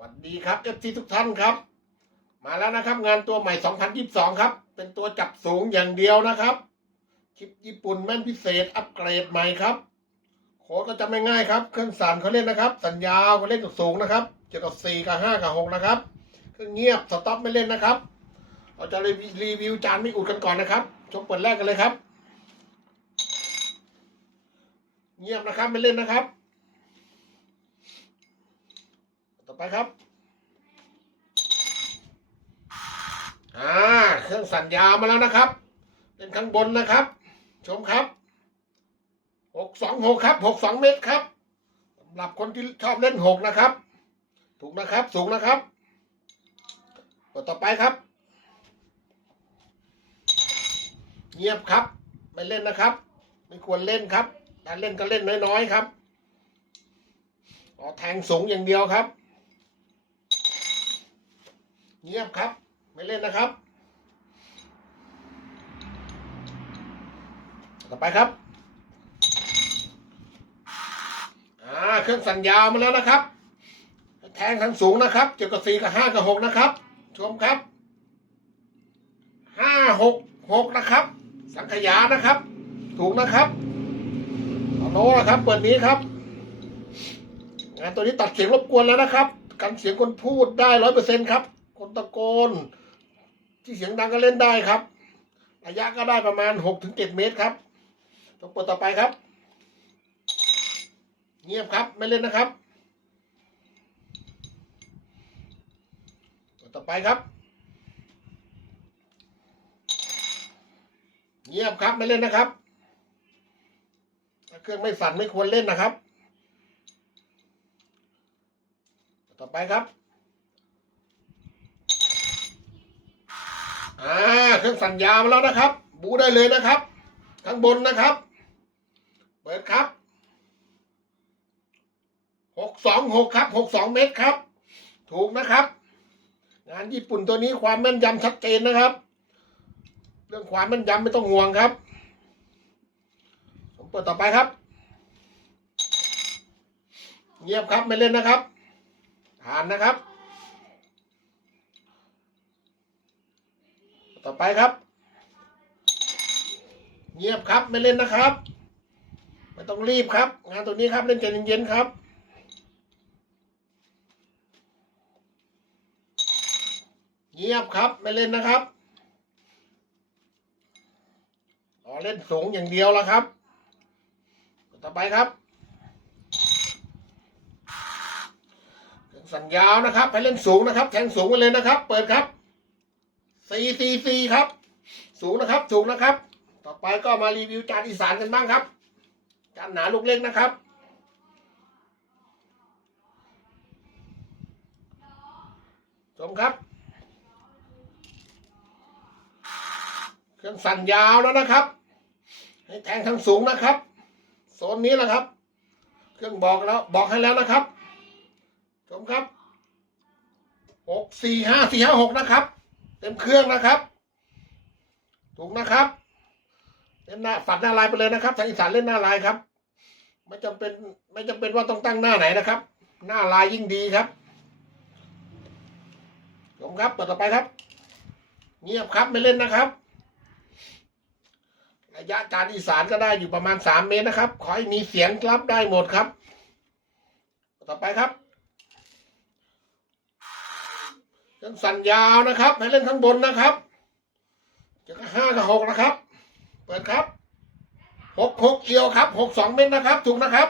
วัสดีครับเอฟซีทุกท่านครับ มาแล้วนะครับ งานตัวใหม่ 2022 ครับ เป็นตัวจับสูงอย่างเดียวนะครับชิปญี่ปุ่นแม่นพิเศษอัปเกรดใหม่ครับ โค้ดก็จะไม่ง่ายครับ เครื่องสั่นเขาเล่นนะครับ สัญญาเขาเล่นกับสูงนะครับเกี่ยวกับ4กับ5กับ6นะครับ เครื่องเงียบสต็อปไม่เล่นนะครับ เราจะรีวิวจานไม่อุดกันก่อนนะครับชมเปิดแรกกันเลยครับ เงียบนะครับไม่เล่นนะครับ ต่อ ไปครับ อ่า เครื่องสัญญามาแล้วนะครับ เป็นข้างบนนะครับ ชมครับหกสองหกครับหกสองเมตรครับสำหรับคนที่ชอบเล่นหกนะครับ ถูกนะครับ สูงนะครับตัวต่อไปครับ เงียบครับ ไม่เล่นนะครับ ไม่ควรเล่นครับถ้าเล่นก็เล่นน้อยๆครับออแทงสูงอย่างเดียวครับ เงียบครับ ไม่เล่นนะครับ ต่อไปครับอ่าเครื่องสัญญาวมาแล้วนะครับ แทงทางสูงนะครับเกี่ยวกับสี่กับห้ากับหกนะครับชมครับห้าหกหกนะครับ สังขยานะครับ ถูกนะครับโน้นะครับ เปิดนี้ครับงานตัวนี้ตัดเสียงรบกวนแล้วนะครับกันเสียงคนพูดได้ร้อยเปอร์เซ็นครับ คนตะโกน ที่เสียงดังก็เล่นได้ครับระยะก็ได้ประมาณหกถึงเจ็ดเมตรครับต้องเปิดต่อไปครับ เงียบครับไม่เล่นนะครับต่อไปครับ เงียบครับไม่เล่นนะครับถ้าเครื่องไม่สั่นไม่ควรเล่นนะครับ ต่อไปครับ อ่าเครื่องสัญญามาแล้วนะครับ บูได้เลยนะครับ ข้างบนนะครับ เปิดครับหกสองหกครับหกสองเมตรครับ ถูกนะครับ งานญี่ปุ่นตัวนี้ความแม่นยำชัดเจนนะครับ เรื่องความแม่นยำไม่ต้องห่วงครับผมเปิดต่อไปครับ เงียบครับไม่เล่นนะครับผ่านนะครับ ต่อไปครับ เงียบครับไม่เล่นนะครับ ไม่ต้องรีบครับ งานตัวนี้ครับเล่นใจเย็นๆครับเงียบครับไม่เล่นนะครับรอเล่นสูงอย่างเดียวล้วครับ ต่อไปครับเครื่องสัญญาณนะครับให้เล่นสูงนะครับ แทงสูงไปเลยนะครับ เปิดครับ สี่สี่สี่ครับ สูงนะครับสูงนะครับ ต่อไปก็มารีวิวจานอีสานกันบ้างครับ จานหนาลูกเล็กนะครับ ชมครับ เครื่องสั่นยาวแล้วนะครับ ให้แทงทางสูงนะครับ โซนนี้แหละครับ เครื่องบอกแล้วบอกให้แล้วนะครับ ชมครับหกสี่ห้าสี่ห้าหกนะครับ เต็มเครื่องนะครับ ถูกนะครับเล่นหน้าฝัดหน้าลายไปเลยนะครับทางอีสานเล่นหน้าลายครับ ไม่จำเป็นไม่จำเป็นว่าต้องตั้งหน้าไหนนะครับ หน้าลายยิ่งดีครับชมครับเปิดต่อไปครับ เงียบครับไม่เล่นนะครับ ระยะการอีสานก็ได้อยู่ประมาณสามเมตรนะครับ ขอให้มีเสียงรับได้หมดครับ ต่อไปครับ เครื่องสั่นยาวนะครับ ให้เล่นข้างบนนะครับจะก็ห้ากับหกนะครับ เปิดครับหกหกเอียวครับหกสองเมตรนะครับ ถูกนะครับ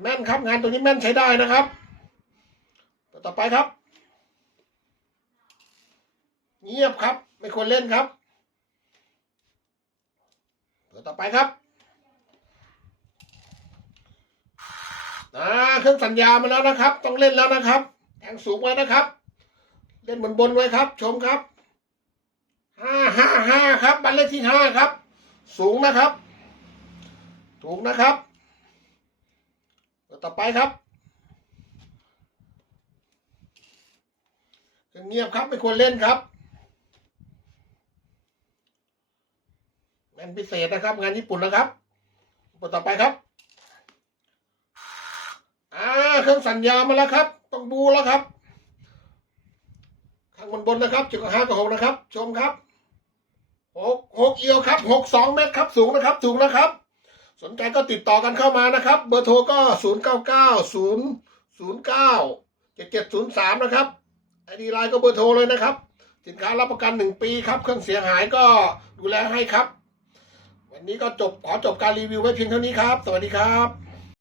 แม่นครับงานตัวนี้แม่นใช้ได้นะครับ ต่อไปครับ เงียบครับ ไม่ควรเล่นครับต่อไปครับอ่าเครื่องสัญญามาแล้วนะครับ ต้องเล่นแล้วนะครับแทงสูงไว้นะครับ เล่นบนบนไว้ครับ ชมครับห้าห้าห้าครับบันเลขที่ห้าครับ สูงนะครับ ถูกนะครับต่อไปครับเงียบครับไม่ควรเล่นครับงานพิเศษนะครับ งานญี่ปุ่นนะครับต่อไปครับอ่าเครื่องสัญญามาแล้วครับ ต้องดูแล้วครับ บนบนนะครับจุดห้ากับหกนะครับ ชมครับหกหกเอียวครับหกสองเมตรครับสูงนะครับสูงนะครับ สนใจก็ติดต่อกันเข้ามานะครับ เบอร์โทรก็ศูนย์เก้าเก้าศูนย์ศูนย์เก้าเจ็ดเจ็ดศูนย์สามนะครับไอดีไลน์ก็เบอร์โทรเลยนะครับ สินค้ารับประกันหนึ่งปีครับ เครื่องเสียหายก็ดูแลให้ครับ วันนี้ก็จบขอจบการรีวิวไว้เพียงเท่านี้ครับ สวัสดีครับ